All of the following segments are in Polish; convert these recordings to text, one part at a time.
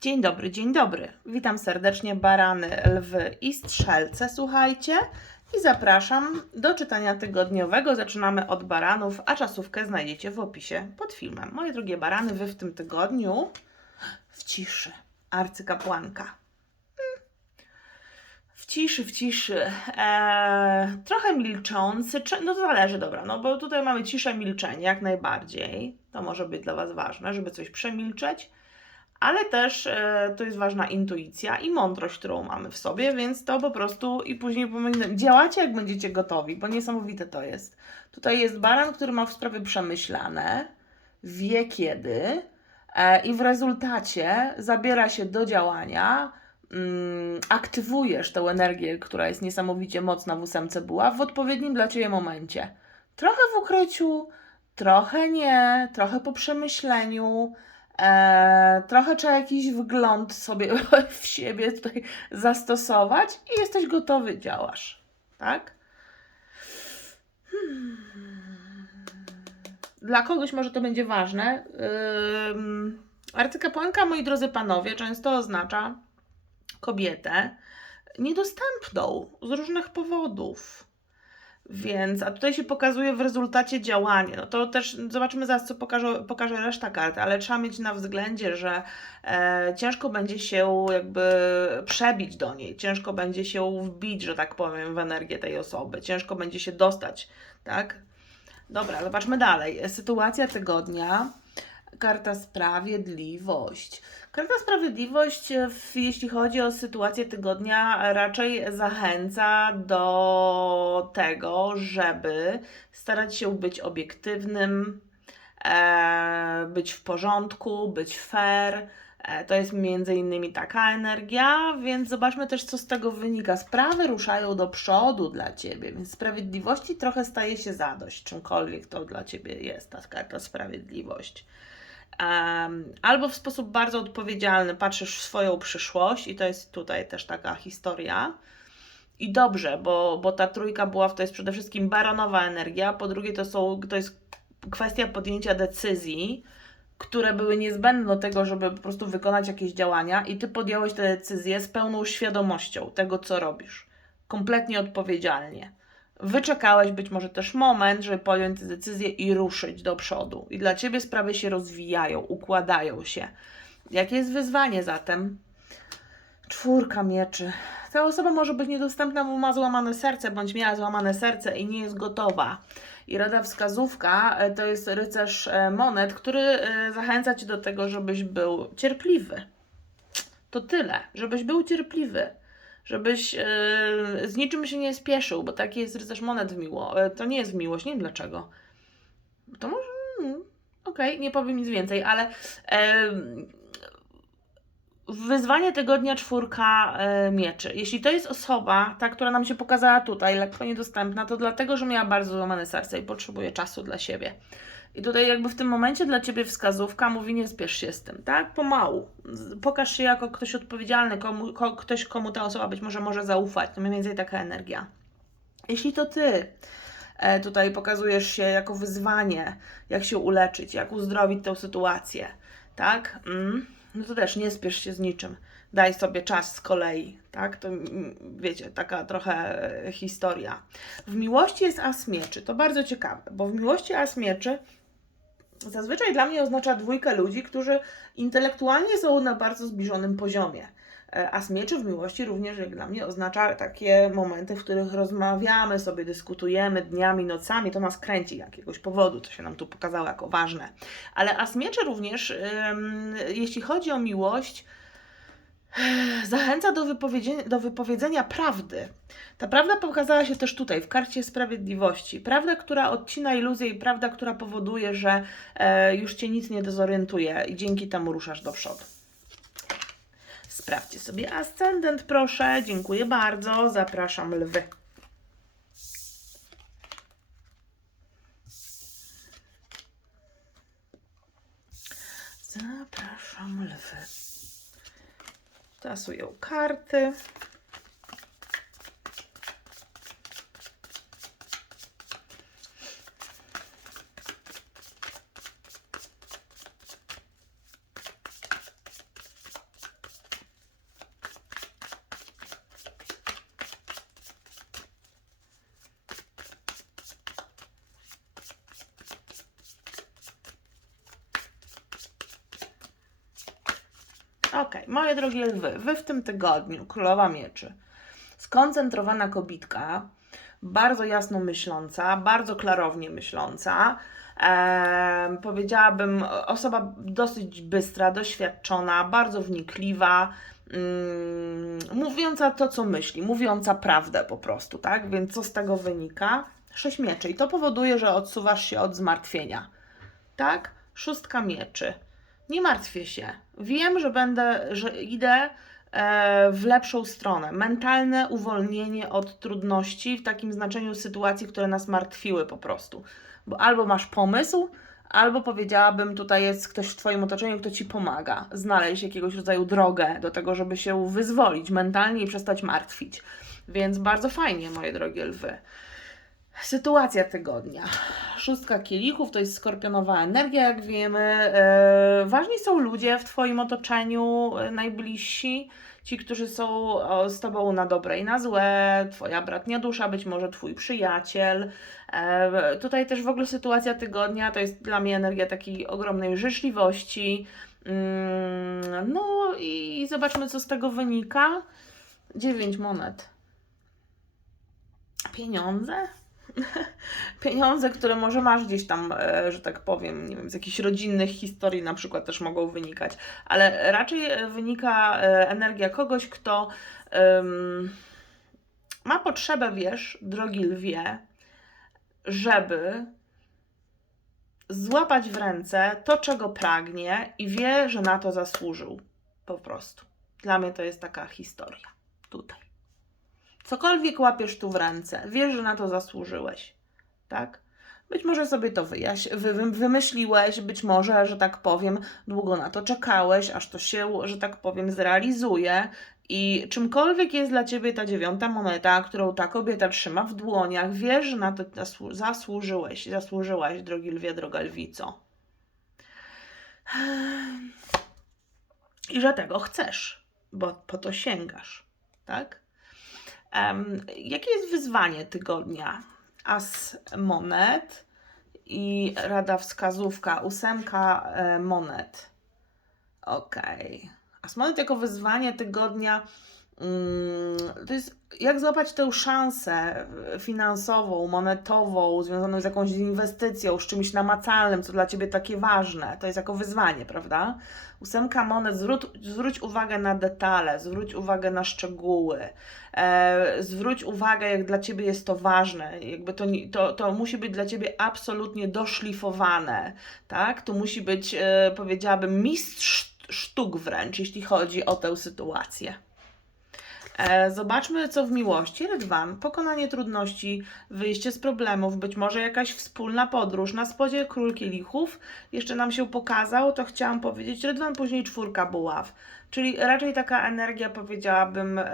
Dzień dobry, dzień dobry. Witam serdecznie barany, lwy i strzelce, słuchajcie. I zapraszam do czytania tygodniowego. Zaczynamy od baranów, a czasówkę znajdziecie w opisie pod filmem. Moje drogie barany, wy w tym tygodniu w ciszy. Arcykapłanka. Mm. W ciszy, w ciszy. Eee, trochę milczący. No to zależy, dobra, no bo tutaj mamy ciszę, milczenie, jak najbardziej. To może być dla Was ważne, żeby coś przemilczeć ale też e, to jest ważna intuicja i mądrość, którą mamy w sobie, więc to po prostu i później. Działacie, jak będziecie gotowi, bo niesamowite to jest. Tutaj jest baran, który ma w sprawie przemyślane, wie kiedy e, i w rezultacie zabiera się do działania. Mm, aktywujesz tę energię, która jest niesamowicie mocna w ósemce była w odpowiednim dla Ciebie momencie. Trochę w ukryciu, trochę nie, trochę po przemyśleniu, E, trochę trzeba jakiś wgląd sobie w siebie tutaj zastosować i jesteś gotowy, działasz. Tak? Hmm. Dla kogoś może to będzie ważne. Ym, arcykapłanka, moi drodzy panowie, często oznacza kobietę niedostępną z różnych powodów. Więc, a tutaj się pokazuje w rezultacie działanie. No to też zobaczymy zaraz, co pokaże, pokaże reszta kart, ale trzeba mieć na względzie, że e, ciężko będzie się jakby przebić do niej, ciężko będzie się wbić, że tak powiem, w energię tej osoby, ciężko będzie się dostać, tak? Dobra, zobaczmy dalej. Sytuacja tygodnia. Karta Sprawiedliwość. Karta Sprawiedliwość, e, jeśli chodzi o sytuację tygodnia, raczej zachęca do tego, żeby starać się być obiektywnym, e, być w porządku, być fair. E, to jest między innymi taka energia, więc zobaczmy też, co z tego wynika. Sprawy ruszają do przodu dla ciebie, więc sprawiedliwości trochę staje się zadość, czymkolwiek to dla ciebie jest ta karta sprawiedliwość. Albo w sposób bardzo odpowiedzialny patrzysz w swoją przyszłość, i to jest tutaj też taka historia. I dobrze, bo, bo ta trójka była, to jest przede wszystkim baronowa energia, po drugie to, są, to jest kwestia podjęcia decyzji, które były niezbędne do tego, żeby po prostu wykonać jakieś działania, i ty podjąłeś te decyzje z pełną świadomością tego, co robisz. Kompletnie odpowiedzialnie. Wyczekałeś być może też moment, żeby podjąć tę decyzję i ruszyć do przodu. I dla ciebie sprawy się rozwijają, układają się. Jakie jest wyzwanie zatem? Czwórka mieczy. Ta osoba może być niedostępna, bo ma złamane serce, bądź miała złamane serce i nie jest gotowa. I rada wskazówka e, to jest rycerz e, monet, który e, zachęca cię do tego, żebyś był cierpliwy. To tyle, żebyś był cierpliwy żebyś e, z niczym się nie spieszył, bo taki jest rycerz monet w miło. E, to nie jest miłość, nie wiem dlaczego. To może. mm, Okej, nie powiem nic więcej, ale wyzwanie tygodnia czwórka e, mieczy. Jeśli to jest osoba, ta, która nam się pokazała tutaj, lekko niedostępna, to dlatego, że miała bardzo złamane serce i potrzebuje czasu dla siebie. I tutaj jakby w tym momencie dla Ciebie wskazówka mówi nie spiesz się z tym, tak? Pomału. Pokaż się jako ktoś odpowiedzialny, komu, ko, ktoś komu ta osoba być może może zaufać. To mniej więcej taka energia. Jeśli to Ty e, tutaj pokazujesz się jako wyzwanie, jak się uleczyć, jak uzdrowić tę sytuację, tak? Mm, no to też nie spiesz się z niczym. Daj sobie czas z kolei, tak? To mm, wiecie, taka trochę e, historia. W miłości jest as mieczy. To bardzo ciekawe, bo w miłości as mieczy zazwyczaj dla mnie oznacza dwójkę ludzi, którzy intelektualnie są na bardzo zbliżonym poziomie. E, A w miłości również, jak dla mnie, oznacza takie momenty, w których rozmawiamy sobie, dyskutujemy dniami, nocami. To nas kręci jakiegoś powodu, to się nam tu pokazało jako ważne. Ale as mieczy również, jeśli chodzi o miłość, zachęca do wypowiedzenia, do wypowiedzenia prawdy. Ta prawda pokazała się też tutaj, w karcie sprawiedliwości. Prawda, która odcina iluzję i prawda, która powoduje, że e, już cię nic nie dezorientuje i dzięki temu ruszasz do przodu. Sprawdźcie sobie ascendent, proszę. Dziękuję bardzo. Zapraszam lwy. Zapraszam lwy. Tasuję karty. Okej, moje drogie lwy, wy w tym tygodniu, królowa mieczy, skoncentrowana kobitka, bardzo jasno myśląca, bardzo klarownie myśląca, em, powiedziałabym osoba dosyć bystra, doświadczona, bardzo wnikliwa, mm, mówiąca to, co myśli, mówiąca prawdę po prostu, tak? Więc co z tego wynika? Sześć mieczy i to powoduje, że odsuwasz się od zmartwienia, tak? Szóstka mieczy. Nie martwię się. Wiem, że będę, że idę e, w lepszą stronę. Mentalne uwolnienie od trudności w takim znaczeniu sytuacji, które nas martwiły po prostu. Bo albo masz pomysł, albo powiedziałabym, tutaj jest ktoś w Twoim otoczeniu, kto Ci pomaga znaleźć jakiegoś rodzaju drogę do tego, żeby się wyzwolić mentalnie i przestać martwić. Więc bardzo fajnie, moje drogie lwy. Sytuacja tygodnia. Szóstka kielichów to jest skorpionowa energia, jak wiemy. E, ważni są ludzie w Twoim otoczeniu, e, najbliżsi, ci, którzy są z Tobą na dobre i na złe, Twoja bratnia dusza, być może Twój przyjaciel. E, tutaj też w ogóle sytuacja tygodnia to jest dla mnie energia takiej ogromnej życzliwości. Mm, no i zobaczmy, co z tego wynika. Dziewięć monet. Pieniądze? pieniądze, które może masz gdzieś tam, e, że tak powiem, nie wiem, z jakichś rodzinnych historii na przykład też mogą wynikać, ale raczej e, wynika e, energia kogoś, kto em, ma potrzebę, wiesz, drogi lwie, żeby złapać w ręce to, czego pragnie i wie, że na to zasłużył. Po prostu. Dla mnie to jest taka historia. Tutaj. Cokolwiek łapiesz tu w ręce, wiesz, że na to zasłużyłeś, tak? Być może sobie to wyjaś- wy- wy- wymyśliłeś, być może, że tak powiem, długo na to czekałeś, aż to się, że tak powiem, zrealizuje. I czymkolwiek jest dla ciebie ta dziewiąta moneta, którą ta kobieta trzyma w dłoniach, wiesz, że na to zasłu- zasłużyłeś, zasłużyłaś, drogi lwie, droga lwico. I że tego chcesz, bo po to sięgasz, tak? Em, jakie jest wyzwanie tygodnia? As monet i rada wskazówka, ósemka e, monet. Okej. As monet jako wyzwanie tygodnia to jest jak złapać tę szansę finansową, monetową, związaną z jakąś inwestycją, z czymś namacalnym, co dla Ciebie takie ważne. To jest jako wyzwanie, prawda? Ósemka monet, zwróć, zwróć uwagę na detale, zwróć uwagę na szczegóły, e, zwróć uwagę, jak dla Ciebie jest to ważne, jakby to, to, to musi być dla Ciebie absolutnie doszlifowane, tak? To musi być, e, powiedziałabym, mistrz sztuk wręcz, jeśli chodzi o tę sytuację. E, Zobaczmy, co w miłości. Rydwan, pokonanie trudności, wyjście z problemów, być może jakaś wspólna podróż. Na spodzie król kielichów jeszcze nam się pokazał, to chciałam powiedzieć. Rydwan, później czwórka buław. Czyli raczej taka energia, powiedziałabym, e,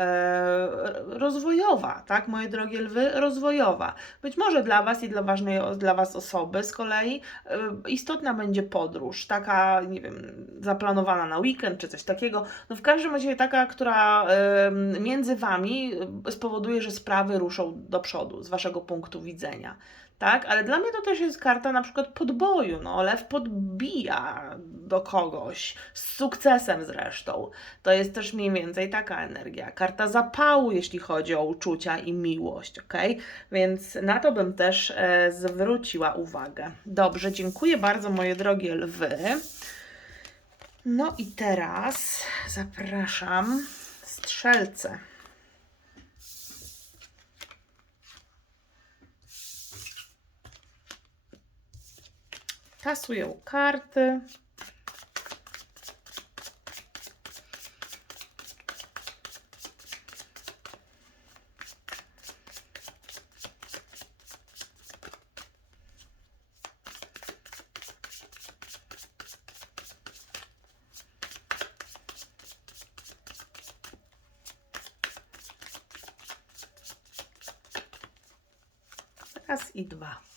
rozwojowa, tak, moje drogie lwy, rozwojowa. Być może dla Was i dla ważnej dla Was osoby z kolei e, istotna będzie podróż, taka, nie wiem, zaplanowana na weekend czy coś takiego. No w każdym razie taka, która em, między Wami e, spowoduje, że sprawy ruszą do przodu z Waszego punktu widzenia. Tak, ale dla mnie to też jest karta na przykład podboju. No, lew podbija do kogoś z sukcesem zresztą. To jest też mniej więcej taka energia. Karta zapału, jeśli chodzi o uczucia i miłość, ok? Więc na to bym też e, zwróciła uwagę. Dobrze, dziękuję bardzo, moje drogie lwy. No i teraz zapraszam strzelce. Tasuję karty. Raz i dwa.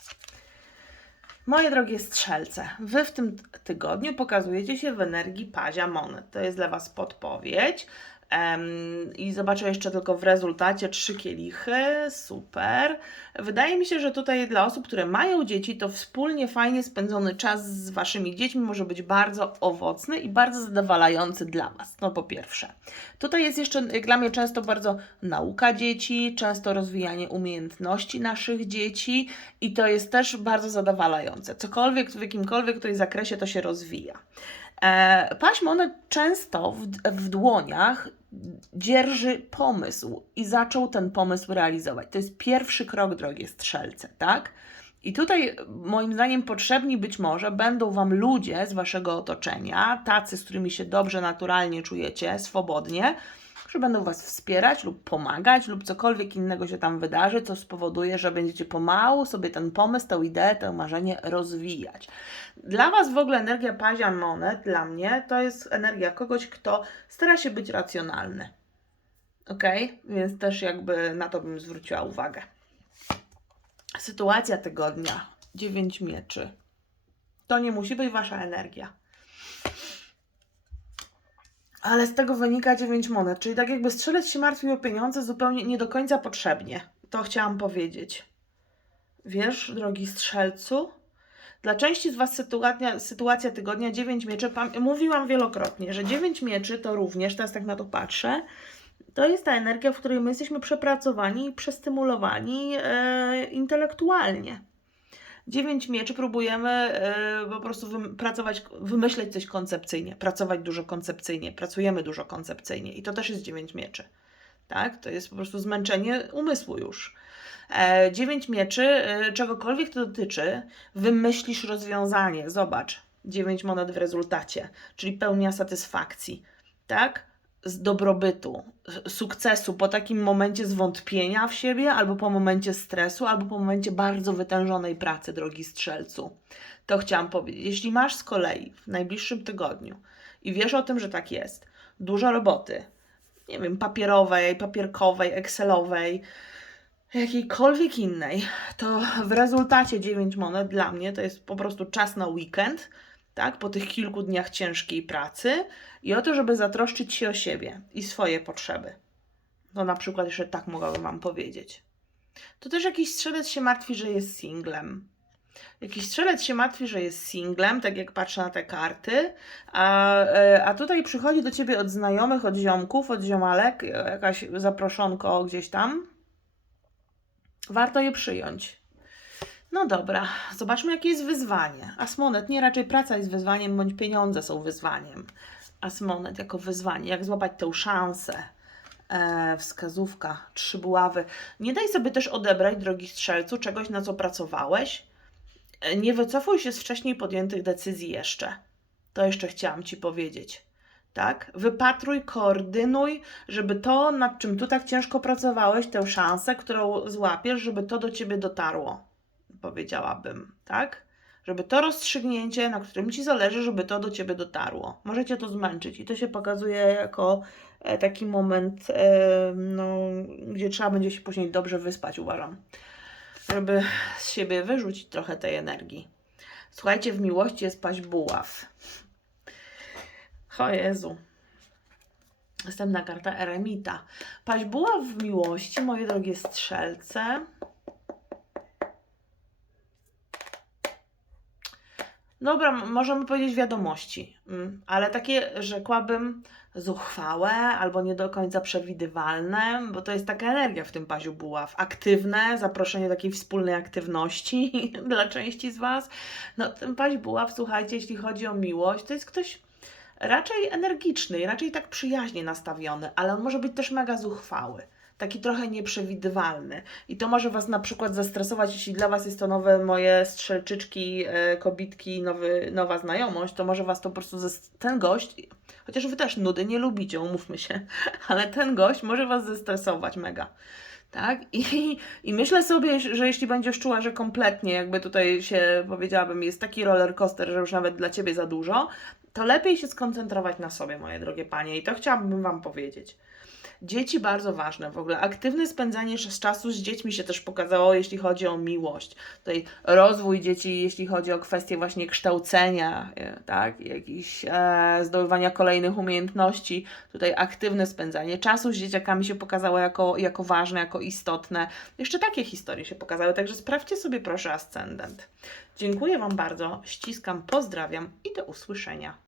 Moje drogie strzelce, wy w tym tygodniu pokazujecie się w energii pazia monet. To jest dla was podpowiedź. I zobaczę jeszcze tylko w rezultacie trzy kielichy. Super. Wydaje mi się, że tutaj dla osób, które mają dzieci, to wspólnie fajnie spędzony czas z waszymi dziećmi może być bardzo owocny i bardzo zadowalający dla was. No po pierwsze. Tutaj jest jeszcze jak dla mnie często bardzo nauka dzieci, często rozwijanie umiejętności naszych dzieci i to jest też bardzo zadowalające. Cokolwiek w jakimkolwiek tutaj zakresie to się rozwija. E, Paśmo, one często w, w dłoniach dzierży pomysł i zaczął ten pomysł realizować. To jest pierwszy krok, drogie strzelce, tak? I tutaj moim zdaniem potrzebni być może będą Wam ludzie z Waszego otoczenia, tacy, z którymi się dobrze, naturalnie czujecie, swobodnie, którzy będą Was wspierać lub pomagać, lub cokolwiek innego się tam wydarzy, co spowoduje, że będziecie pomału sobie ten pomysł, tę ideę, to marzenie rozwijać. Dla Was w ogóle energia pazia monet, dla mnie, to jest energia kogoś, kto stara się być racjonalny. Ok? Więc też jakby na to bym zwróciła uwagę. Sytuacja tygodnia. 9 mieczy. To nie musi być Wasza energia. Ale z tego wynika 9 monet, czyli tak jakby strzelec się martwił o pieniądze zupełnie nie do końca potrzebnie. To chciałam powiedzieć. Wiesz, drogi strzelcu? Dla części z Was sytuacja, sytuacja tygodnia 9 mieczy, mówiłam wielokrotnie, że 9 mieczy to również, teraz tak na to patrzę, to jest ta energia, w której my jesteśmy przepracowani i przestymulowani e, intelektualnie. Dziewięć mieczy próbujemy e, po prostu pracować, wymyśleć coś koncepcyjnie, pracować dużo koncepcyjnie, pracujemy dużo koncepcyjnie i to też jest dziewięć mieczy. Tak? To jest po prostu zmęczenie umysłu już. E, dziewięć mieczy, e, czegokolwiek to dotyczy, wymyślisz rozwiązanie. Zobacz, dziewięć monet w rezultacie, czyli pełnia satysfakcji, tak? Z dobrobytu, sukcesu po takim momencie zwątpienia w siebie, albo po momencie stresu, albo po momencie bardzo wytężonej pracy, drogi strzelcu. To chciałam powiedzieć. Jeśli masz z kolei w najbliższym tygodniu i wiesz o tym, że tak jest, dużo roboty, nie wiem, papierowej, papierkowej, excelowej, jakiejkolwiek innej, to w rezultacie 9 monet dla mnie to jest po prostu czas na weekend, tak, po tych kilku dniach ciężkiej pracy i o to, żeby zatroszczyć się o siebie i swoje potrzeby. No na przykład jeszcze tak mogłabym Wam powiedzieć. To też jakiś strzelec się martwi, że jest singlem. Jakiś strzelec się martwi, że jest singlem, tak jak patrzę na te karty, a, e, a tutaj przychodzi do ciebie od znajomych, od ziomków, od ziomalek, jakaś zaproszonko gdzieś tam. Warto je przyjąć. No dobra, zobaczmy, jakie jest wyzwanie. Asmonet, nie raczej praca jest wyzwaniem, bądź pieniądze są wyzwaniem. Asmonet jako wyzwanie, jak złapać tę szansę. E, wskazówka, trzy buławy. Nie daj sobie też odebrać, drogi strzelcu, czegoś, na co pracowałeś. E, Nie wycofuj się z wcześniej podjętych decyzji jeszcze. To jeszcze chciałam Ci powiedzieć. Tak? Wypatruj, koordynuj, żeby to, nad czym tu tak ciężko pracowałeś, tę szansę, którą złapiesz, żeby to do Ciebie dotarło. Powiedziałabym, tak? Żeby to rozstrzygnięcie, na którym Ci zależy, żeby to do Ciebie dotarło. Możecie to zmęczyć i to się pokazuje jako e, taki moment, e, no, gdzie trzeba będzie się później dobrze wyspać, uważam. Żeby z siebie wyrzucić trochę tej energii. Słuchajcie, w miłości jest paść buław. O Jezu. Następna karta Eremita. Paść buław w miłości, moje drogie strzelce. Dobra, możemy powiedzieć wiadomości, mm, ale takie rzekłabym zuchwałe albo nie do końca przewidywalne, bo to jest taka energia w tym paziu buław. Aktywne, zaproszenie takiej wspólnej aktywności dla części z Was. No, ten paź buław, słuchajcie, jeśli chodzi o miłość, to jest ktoś raczej energiczny, raczej tak przyjaźnie nastawiony, ale on może być też mega zuchwały. Taki trochę nieprzewidywalny. I to może Was na przykład zestresować, jeśli dla Was jest to nowe moje strzelczyczki, e, kobitki, nowy, nowa znajomość, to może Was to po prostu, ten gość, chociaż Wy też nudy nie lubicie, umówmy się, ale ten gość może Was zestresować mega. Tak? I, I myślę sobie, że jeśli będziesz czuła, że kompletnie jakby tutaj się powiedziałabym, jest taki roller coaster, że już nawet dla Ciebie za dużo, to lepiej się skoncentrować na sobie, moje drogie panie, i to chciałabym Wam powiedzieć. Dzieci bardzo ważne w ogóle. Aktywne spędzanie czasu z dziećmi się też pokazało, jeśli chodzi o miłość. Tutaj rozwój dzieci, jeśli chodzi o kwestie właśnie kształcenia, e, tak, jakichś e, zdobywania kolejnych umiejętności. Tutaj aktywne spędzanie czasu z dzieciakami się pokazało jako, jako ważne, jako istotne. Jeszcze takie historie się pokazały, także sprawdźcie sobie proszę ascendent. Dziękuję Wam bardzo, ściskam, pozdrawiam i do usłyszenia.